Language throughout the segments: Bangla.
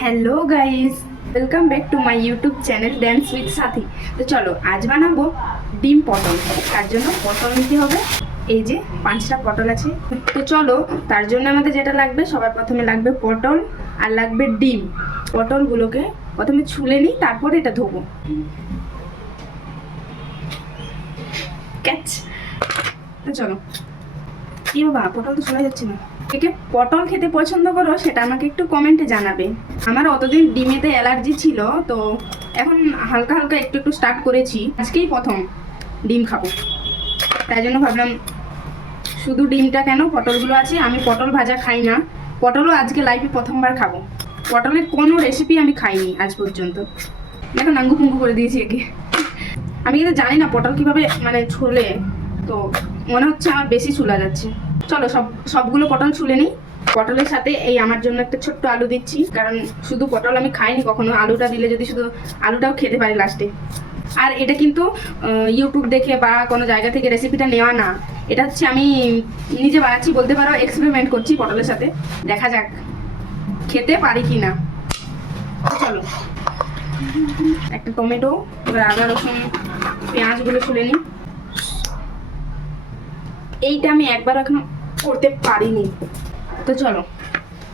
Hello guys welcome back to my YouTube channel dance with Sathi তো চলো, আজ বানাবো ডিম পটল। তার জন্য পটল নিতে হবে। এই যে, পাঁচটা পটল আছে। তো চলো, তার জন্য আমাদের যেটা লাগবে, সবার প্রথমে লাগবে পটল আর লাগবে ডিম। পটলগুলোকে প্রথমে ছুলে নিই, তারপর এটা ধোবো। ক্যাচ। তো চলো। কি বাবা, পটল তো চলে যাচ্ছে না। কে পটল খেতে পছন্দ করো, সেটা আমাকে একটু কমেন্টে জানাবে। আমার অতদিন ডিমেতে অ্যালার্জি ছিল, তো এখন হালকা হালকা একটু একটু স্টার্ট করেছি। আজকেই প্রথম ডিম খাব। তাই জন্য ভাবলাম, শুধু ডিমটা কেন? পটলগুলো আছে, আমি পটল ভাজা খাই না। পটলও আজকে লাইফে প্রথমবার খাব। পটলের কোনো রেসিপি আমি খাইনি আজ পর্যন্ত। দেখো, নাঙ্গু পুঙ্গু করে দিয়েছি একে। আমি কিন্তু জানি না পটল কীভাবে মানে ছুলে, তো মনে হচ্ছে আমার বেশি ছুলা যাচ্ছে। চলো সব, সবগুলো পটল ছুলে নিই। পটলের সাথে এই আমার জন্য একটা ছোট্ট আলু দিচ্ছি। কারণ শুধু পটল আমি খাইনি, কখনো আলুটা দিলে যদি শুধু আলুটাও খেতে পারি লাস্টে আর এটা কিন্তু ইউটিউব দেখে বা কোনো জায়গা থেকে রেসিপিটা নেওয়া না। এটা হচ্ছে আমি নিজে বানাচ্ছি বলতে পারো এক্সপেরিমেন্ট করছি পটলের সাথে। দেখা যাক, খেতে পারি কি না চলো, একটা টমেটো, এবার আদা, রসুন, পেঁয়াজগুলো ছুলে নিই। এইটা আমি একবার এখন করতে পারিনি। তো চলো,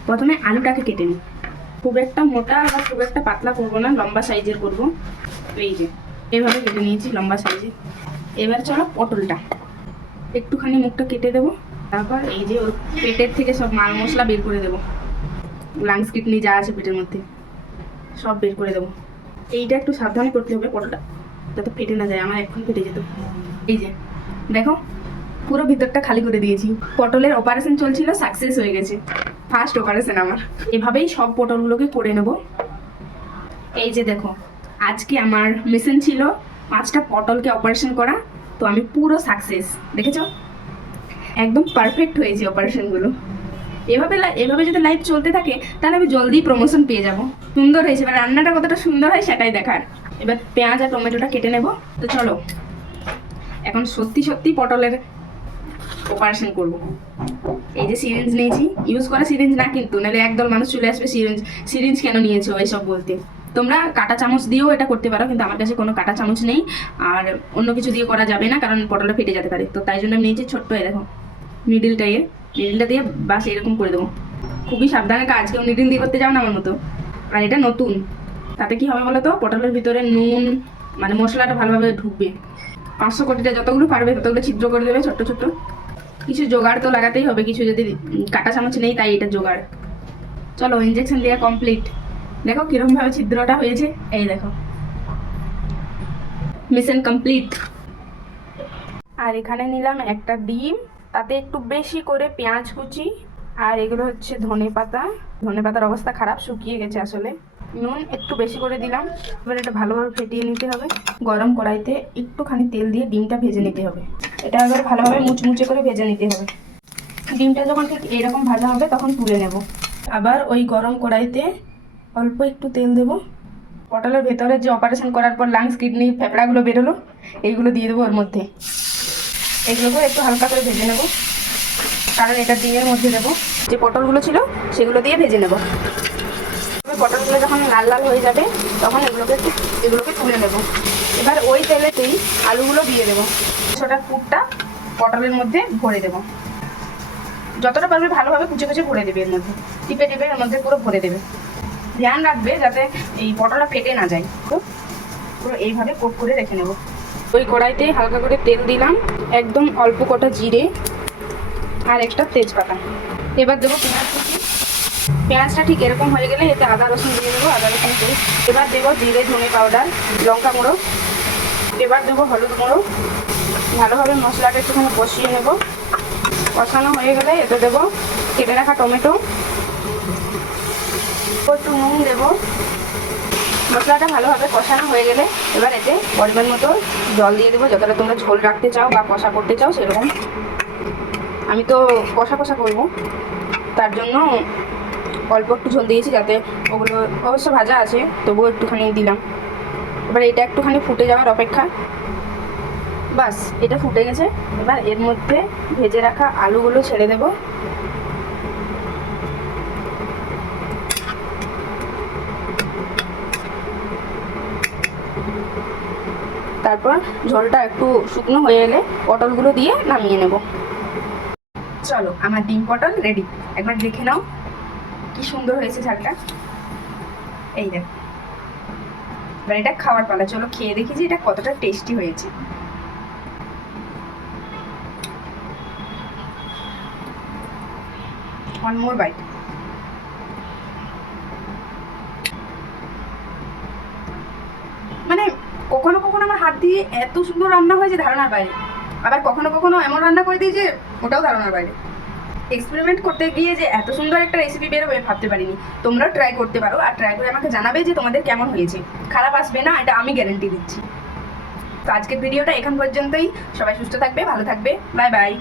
প্রথমে আলুটাকে কেটে নিই। খুব একটা মোটা বা খুব একটা পাতলা করব না, লম্বা সাইজের করব। এই যে, এভাবে কেটে নিয়েছি লম্বা সাইজে। এবার চলো পটলটা। একটুখানি মুখটা কেটে দেবো, তারপর এই যে ওর পেটের থেকে সব মাল মশলা বের করে দেবো। লাংস কিডনি যা আছে পেটের মধ্যে, সব বের করে দেবো। এইটা একটু সাবধানে করতে হবে পটলটা, যাতে ফেটে না যায়, আমার এখন ফেটে যেত। এই যে, দেখো পুরো ভিতরটা খালি করে দিয়েছি। পটলের অপারেশন চলছিল সাকসেস হয়ে গেছে। ফার্স্ট অপারেশন আমার। এভাবেই সব পটলগুলোকে করে নেব। এই যে দেখো, আজকে আমার মিশন ছিল পাঁচটা পটলকে অপারেশন করা, তো আমি পুরো সাকসেস দেখেছ? একদম পারফেক্ট হয়েছে অপারেশনগুলো এভাবে এভাবে যদি লাইফ চলতে থাকে, তাহলে আমি জলদি প্রমোশন পেয়ে যাব। সুন্দর হয়েছে। এবার রান্নাটা কতটা সুন্দর হয় সেটাই দেখার। এবার পেঁয়াজ আর টমেটোটা কেটে নেব। তো চলো, এখন সত্যি সত্যি পটলের অপারেশন করব। এই যে সিরিঞ্জ নিয়েছি ইউজ করা সিরিঞ্জ না কিন্তু, নাহলে একদল মানুষ চলে আসবে সিরিঞ্জ সিরিঞ্জ কেন নিয়েছো এইসব বলতে? তোমরা কাটা চামচ দিয়েও এটা করতে পারো, কিন্তু আমার কাছে কোনো কাটা চামচ নেই, আর অন্য কিছু দিয়ে করা যাবে না, কারণ পটলটা ফেটে যেতে পারে। তো তাই জন্য আমি নিয়েছি ছোট্ট দেখো নিডিলটা এর। নিডিলটা দিয়ে বাস এরকম করে দেবো। খুবই সাবধানে কাজ, কেউ নিডিল দিয়ে করতে যাও না আমার মতো। আর এটা নতুন, তাতে কি হবে বলো তো পটলের ভিতরে নুন মানে মশলাটা ভালোভাবে ঢুকবে। পাঁচশো কোটিটা যতগুলো পারবে, ততগুলো ছিদ্র করে দেবে, ছোট্ট ছোট্ট। কিছু জোগাড় তো লাগাতেই হবে, কিছু যদি কাটা চামচ নেই তাই এটা জোগাড়। চলো ইঞ্জেকশন দেওয়া কমপ্লিট দেখো কিরকমভাবে ছিদ্রটা হয়েছে, এই দেখো। মিশন কমপ্লিট আর এখানে নিলাম একটা ডিম, তাতে একটু বেশি করে পেঁয়াজ কুচি, আর এগুলো হচ্ছে ধনে পাতা। ধনে পাতার অবস্থা খারাপ, শুকিয়ে গেছে আসলে। নুন একটু বেশি করে দিলাম, এবার এটা ভালোভাবে ফেটিয়ে নিতে হবে। গরম কড়াইতে একটুখানি তেল দিয়ে ডিমটা ভেজে নিতে হবে। এটা এবার ভালোভাবে মুচমুচে করে ভেজে নিতে হবে। ডিমটা যখন ঠিক এরকম ভাজা হবে, তখন তুলে নেব। আবার ওই গরম কড়াইতে অল্প একটু তেল দেবো। পটলের ভেতরে যে অপারেশন করার পর লাংস কিডনি ফেফড়াগুলো বেরোলো, এইগুলো দিয়ে দেবো ওর মধ্যে। এগুলোকে একটু হালকা করে ভেজে নেব। কারণ এটা ডিমের মধ্যে দেবো। যে পটলগুলো ছিল, সেগুলো দিয়ে ভেজে নেব। পটলগুলো যখন লাল লাল হয়ে যাবে, তখন এগুলোকে এগুলোকে তুলে নেব। এবার ওই তেলেতেই আলুগুলো দিয়ে দেবো। ছোটার পুরটা পটলের মধ্যে ভরে দেবো। যতটা পারবে ভালোভাবে কুচে কুচে ভরে দেবে এর মধ্যে। টিপে টিপে এর মধ্যে পুরো ভরে দেবে। ধ্যান রাখবে যাতে এই পটলটা ফেটে না যায়। তো পুরো এইভাবে কোট করে রেখে নেব। ওই কড়াইতে হালকা করে তেল দিলাম, একদম অল্প কটা জিরে আর একটা তেজপাতা। এবার দেবো পেঁয়াজ কুচি। পেঁয়াজটা ঠিক এরকম হয়ে গেলে এতে আদা রসুন দিয়ে দেবো, আদা রসুন দিয়ে এবার দেবো জিরে ধনে পাউডার, লঙ্কা গুঁড়ো এবার দেবো হলুদ গুঁড়ো। ভালোভাবে মশলাটা একটুখানি কষিয়ে নেব। কষানো হয়ে গেলে এতে দেবো কেটে রাখা টমেটো। একটু নুন দেবো। মশলাটা ভালোভাবে কষানো হয়ে গেলে এবার এতে পরিমাণ মতো জল দিয়ে দেবো। যতটা তোমরা ঝোল রাখতে চাও বা কষা করতে চাও সেরকম। আমি তো কষা কষা করব। তার জন্য অল্প একটু ঝোল দিয়েছি যাতে ওগুলো অবশ্য ভাজা আছে, তবুও একটুখানি দিলাম। এবার এটা একটুখানি ফুটে যাওয়ার অপেক্ষা। বাস, এটা ফুটে গেছে। এবার এর মধ্যে ভেজে রাখা আলুগুলো ছেড়ে দেব। তারপর ঝোলটা একটু শুকনো হয়ে এলে পটলগুলো দিয়ে নামিয়ে নেব। চলো, আমার ডিম পটল রেডি। একবার দেখে নাও, কি সুন্দর হয়েছে ঝালটা। এই দেখো। এবার এটা খাওয়ার পালা। চলো খেয়ে দেখি যে এটা কতটা টেস্টি হয়েছে। ওয়ান মোর বাইট মানে কখনো কখনো আমার হাত দিয়ে এত সুন্দর রান্না হয় যে ধারণার বাইরে। আবার কখনো কখনো এমন রান্না করে দিই যে ওটাও ধারণার বাইরে। এক্সপেরিমেন্ট করতে গিয়ে যে এত সুন্দর একটা রেসিপি বেরোবে ভাবতে পারিনি। তোমরাও ট্রাই করতে পারো আর ট্রাই করে আমাকে জানাবে যে তোমাদের কেমন হয়েছে। খারাপ আসবে না, এটা আমি গ্যারেন্টি দিচ্ছি। তো আজকের ভিডিওটা এখান পর্যন্তই। সবাই সুস্থ থাকবে, ভালো থাকবে। Bye bye